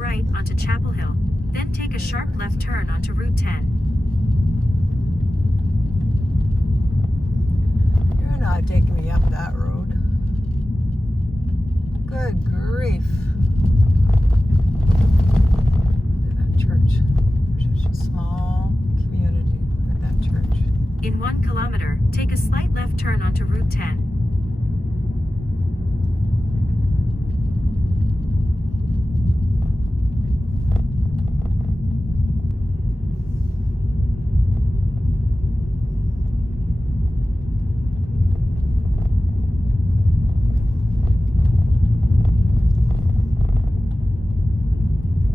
right onto Chapel Hill, then take a sharp left turn onto Route 10. You're not taking me up that road. Good grief. Look at that church. There's just a small community. Look at that church. In 1 kilometer, take a slight left turn onto Route 10.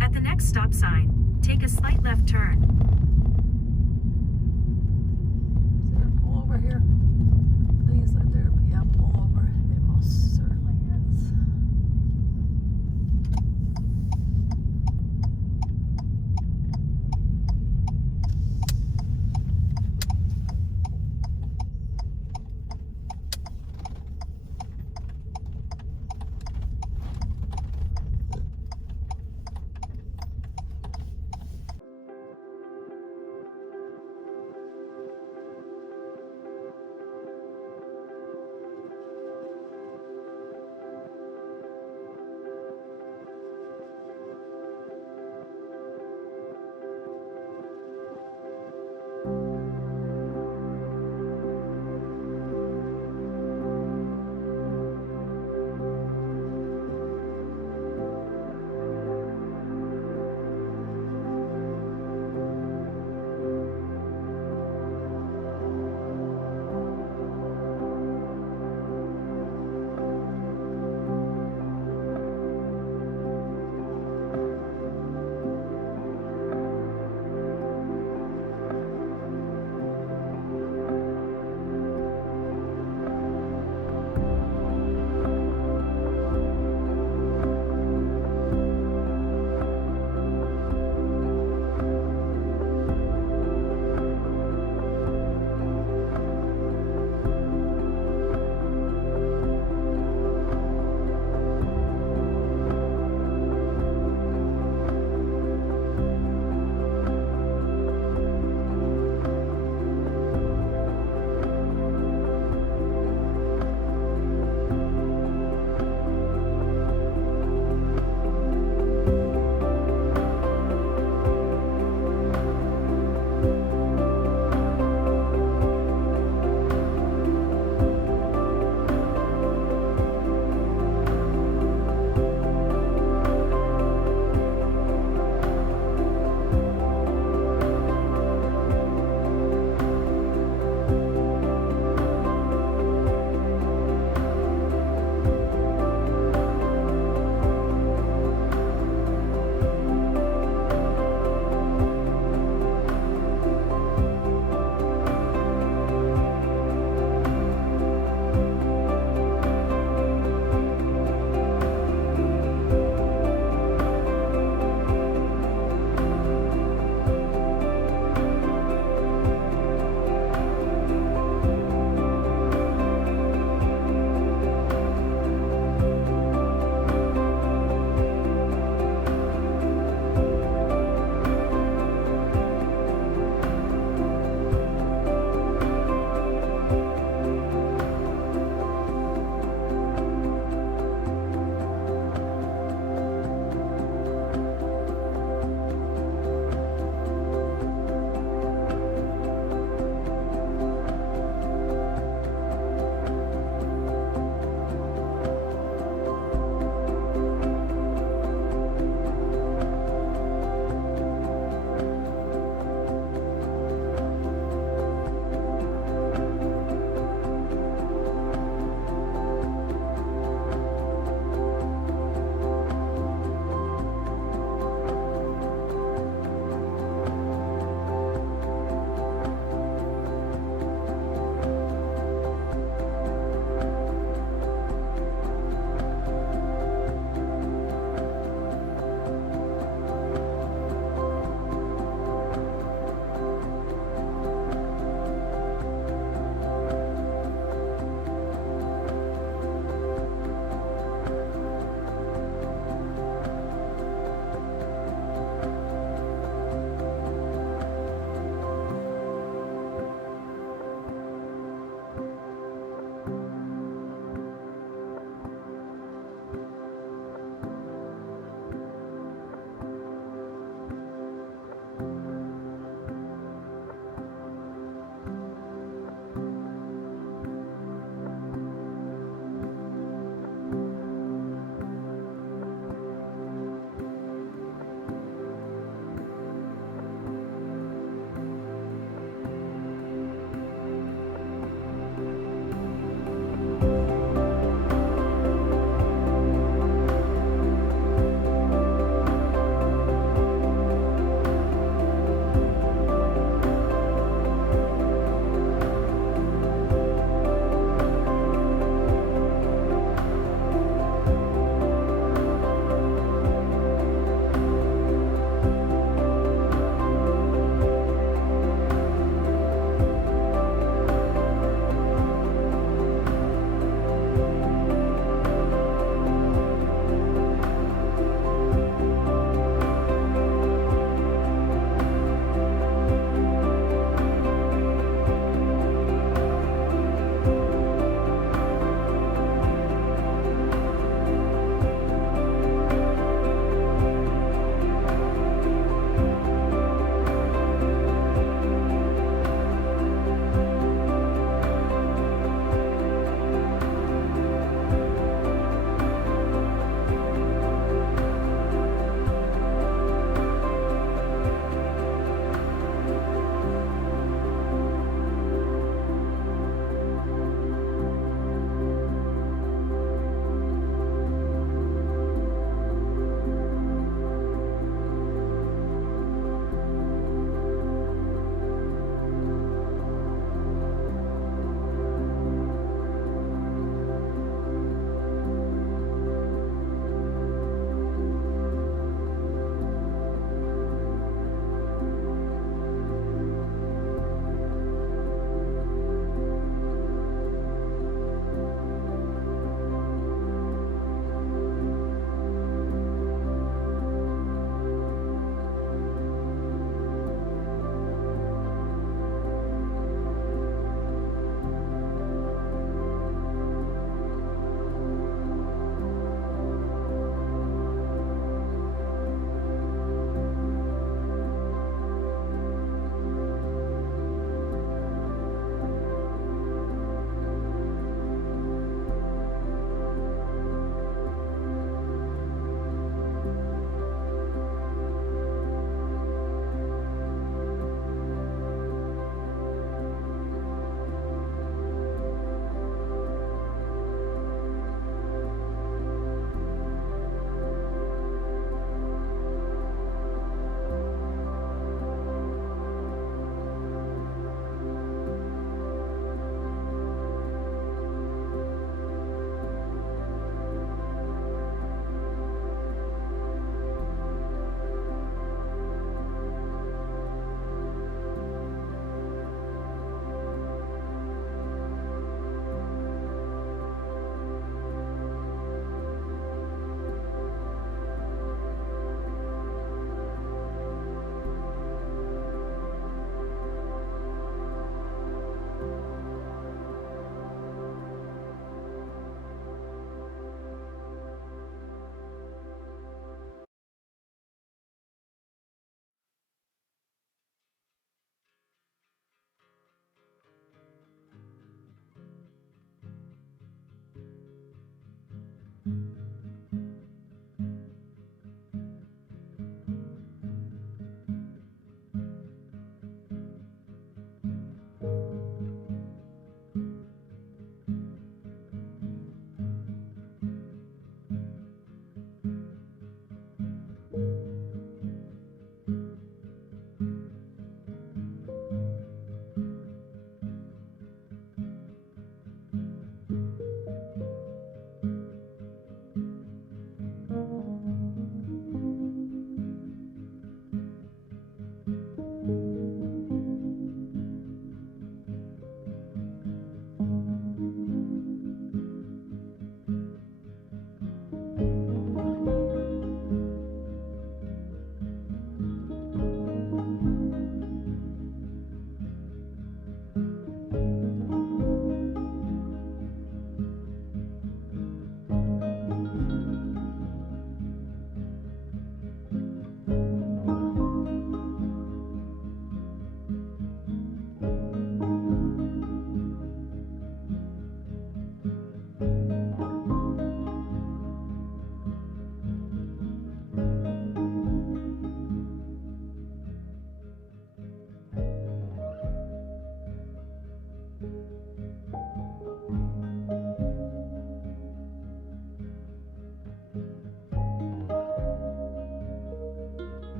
At the next stop sign, take a slight left turn. Is there a pole over here? Please let there be a pole over. It most certainly is.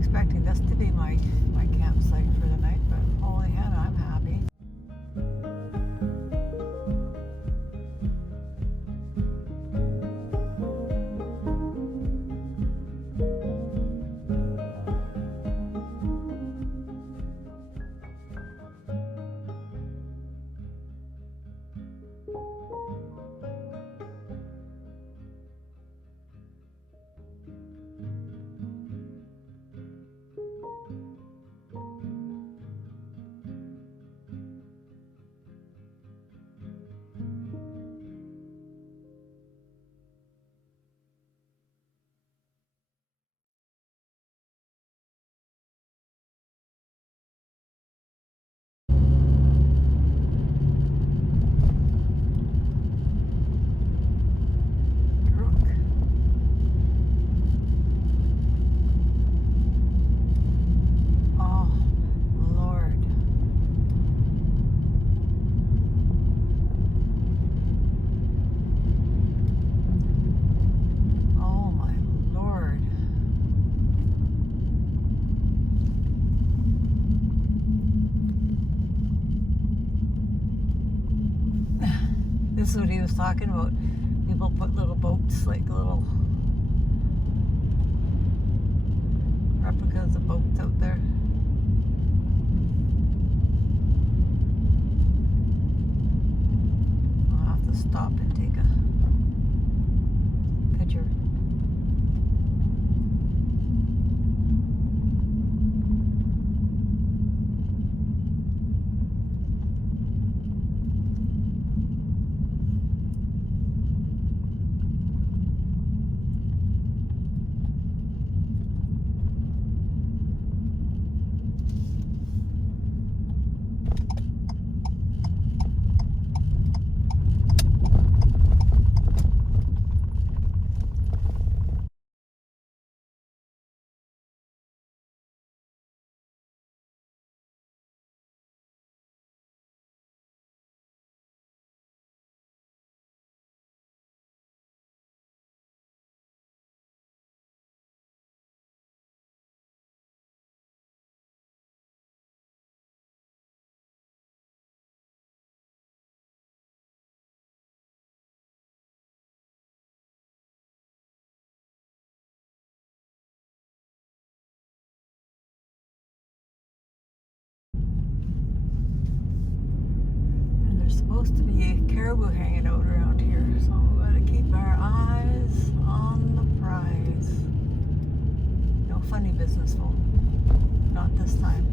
expecting this to be my campsite for the night, but holy hen, I'm happy. This is what he was talking about. People put little boats, like little replicas of boats out there. I'll have to stop and take a picture. Supposed to be a caribou hanging out around here, so we gotta keep our eyes on the prize. No funny business though, not this time.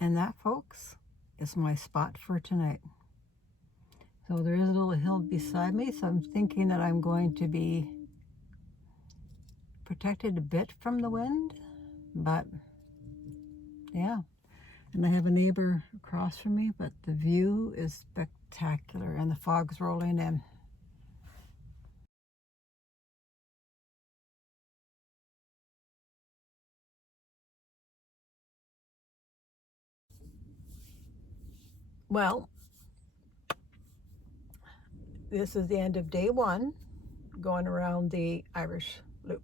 And that, folks, is my spot for tonight. So there is a little hill beside me, so I'm thinking that I'm going to be protected a bit from the wind, but yeah. And I have a neighbor across from me, but the view is spectacular and the fog's rolling in. Well, this is the end of day one, going around the Irish Loop.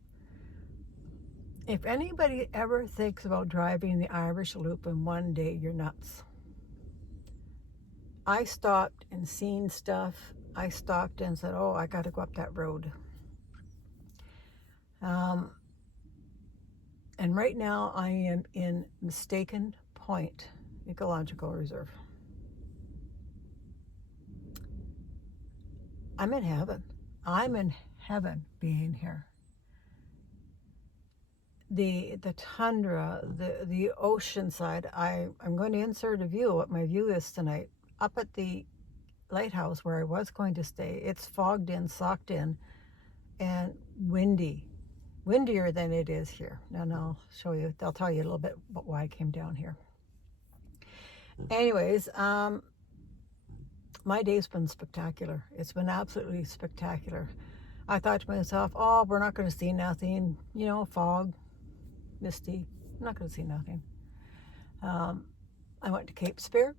If anybody ever thinks about driving the Irish Loop in one day, you're nuts. I stopped and seen stuff. I stopped and said, oh, I got to go up that road. And right now I am in Mistaken Point Ecological Reserve. I'm in heaven. I'm in heaven being here. The tundra, the ocean side, I'm going to insert a view of what my view is tonight. Up at the lighthouse where I was going to stay, it's fogged in, socked in, and windy. Windier than it is here. And I'll show you, I'll tell you a little bit about why I came down here. Anyways, my day's been spectacular. It's been absolutely spectacular. I thought to myself, oh, we're not going to see nothing, you know, fog, misty. I'm not going to see nothing. I went to Cape Spear.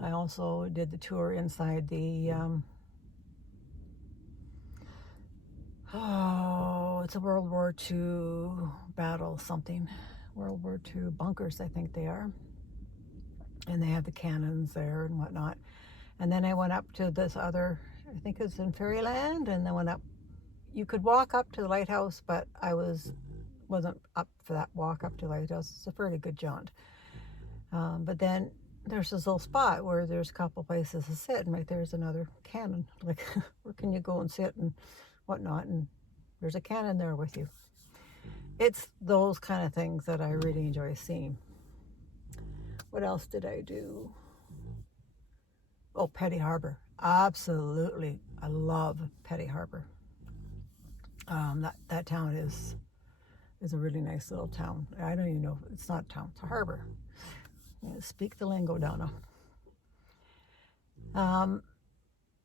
I also did the tour inside the, it's a World War II battle something. World War II bunkers, I think they are. And they have the cannons there and whatnot. And then I went up to this other, I think it's in Fairyland, and then went up. You could walk up to the lighthouse, but I wasn't up for that walk up to the lighthouse. It's a fairly good jaunt. But then there's this little spot where there's a couple places to sit, and right there's another cannon. Like, where can you go and sit and whatnot? And there's a cannon there with you. It's those kind of things that I really enjoy seeing. What else did I do? Oh, Petty Harbor. Absolutely. I love Petty Harbor. That town is a really nice little town. I don't even know. It's not a town. It's a harbor. Speak the lingo, Donna.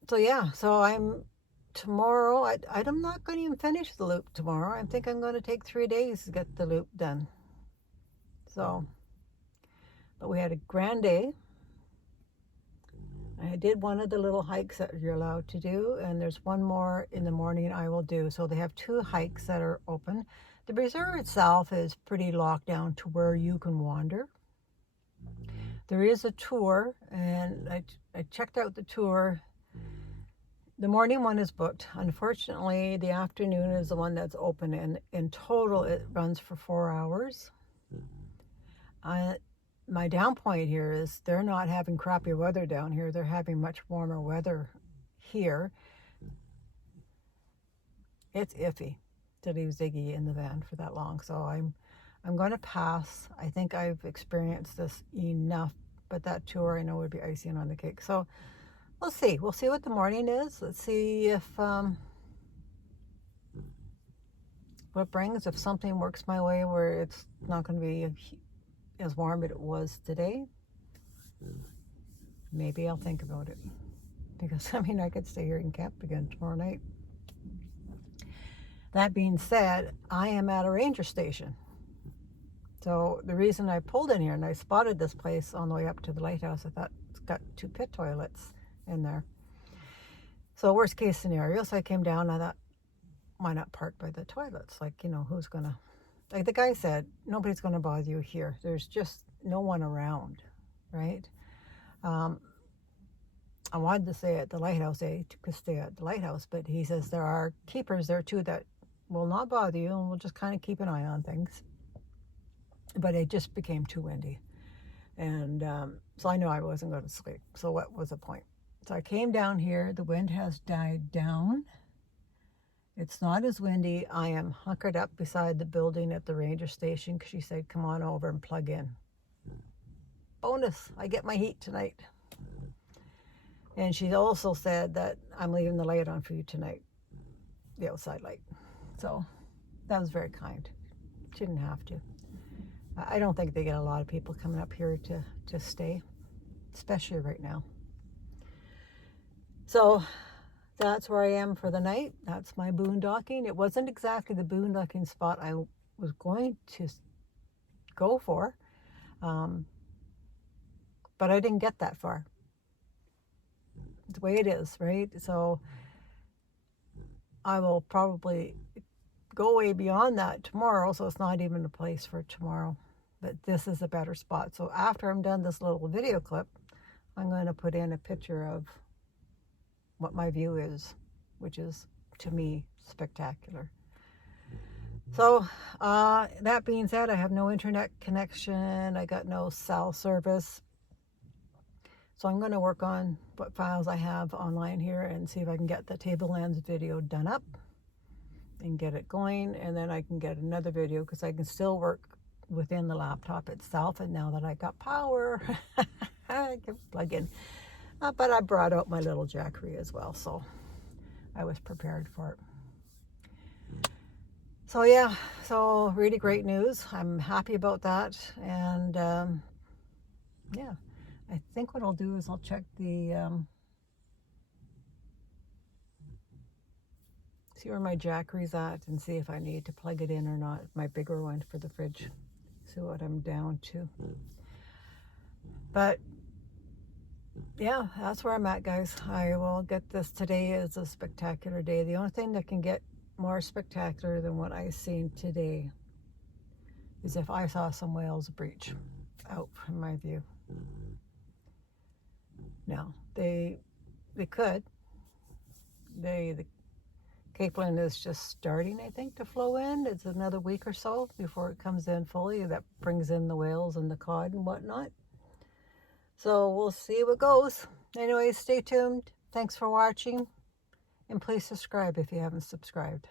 So yeah, so I'm tomorrow. I'm not going to even finish the loop tomorrow. I think I'm going to take 3 days to get the loop done. So, but we had a grand day. I did one of the little hikes that you're allowed to do, and there's one more in the morning I will do. So they have 2 hikes that are open. The reserve itself is pretty locked down to where you can wander. There is a tour, and I checked out the tour. The morning one is booked. Unfortunately, the afternoon is the one that's open, and in total it runs for 4 hours. My down point here is they're not having crappy weather down here. They're having much warmer weather here. It's iffy to leave Ziggy in the van for that long. So I'm going to pass. I think I've experienced this enough, but that tour I know would be icing on the cake. So we'll see. We'll see what the morning is. Let's see if what brings, if something works my way where it's not going to be as warm as it was today. Maybe I'll think about it, because I mean I could stay here and camp again tomorrow night. That being said, I am at a ranger station. So the reason I pulled in here and I spotted this place on the way up to the lighthouse, I thought it's got 2 pit toilets in there. So worst case scenario, so I came down, I thought, why not park by the toilets? Like, you know, who's gonna, like the guy said, nobody's gonna bother you here. There's just no one around, right? I wanted to stay at the lighthouse, to stay at the lighthouse, but he says there are keepers there too that will not bother you, and we'll just kind of keep an eye on things. But it just became too windy, and so I knew I wasn't going to sleep. So what was the point? So I came down here. The wind has died down. It's not as windy. I am hunkered up beside the building at the ranger station because she said, come on over and plug in. bonus. I get my heat tonight. And she also said that I'm leaving the light on for you tonight, the outside light. So that was very kind. She didn't have to. I don't think they get a lot of people coming up here to stay, especially right now. So that's where I am for the night. That's my boondocking. It wasn't exactly the boondocking spot I was going to go for, but I didn't get that far. The way it is, right? So I will probably go way beyond that tomorrow, so it's not even a place for tomorrow. But this is a better spot. So after I'm done this little video clip, I'm going to put in a picture of what my view is, which is, to me, spectacular. So that being said, I have no internet connection. I got no cell service. So I'm going to work on what files I have online here and see if I can get the Tablelands video done up and get it going. And then I can get another video because I can still work within the laptop itself. And now that I got power, I can plug in. But I brought out my little Jackery as well, so I was prepared for it. So yeah, so really great news. I'm happy about that. And yeah. I think what I'll do is I'll check the, see where my Jackery's at and see if I need to plug it in or not, my bigger one for the fridge. See what I'm down to. But yeah, that's where I'm at, guys. I will get this. Today is a spectacular day. The only thing that can get more spectacular than what I've seen today is if I saw some whales breach out from my view. No, they could. The Capeland is just starting, I think, to flow in. It's another week or so before it comes in fully. That brings in the whales and the cod and whatnot. So we'll see what goes. Anyways, stay tuned. Thanks for watching. And please subscribe if you haven't subscribed.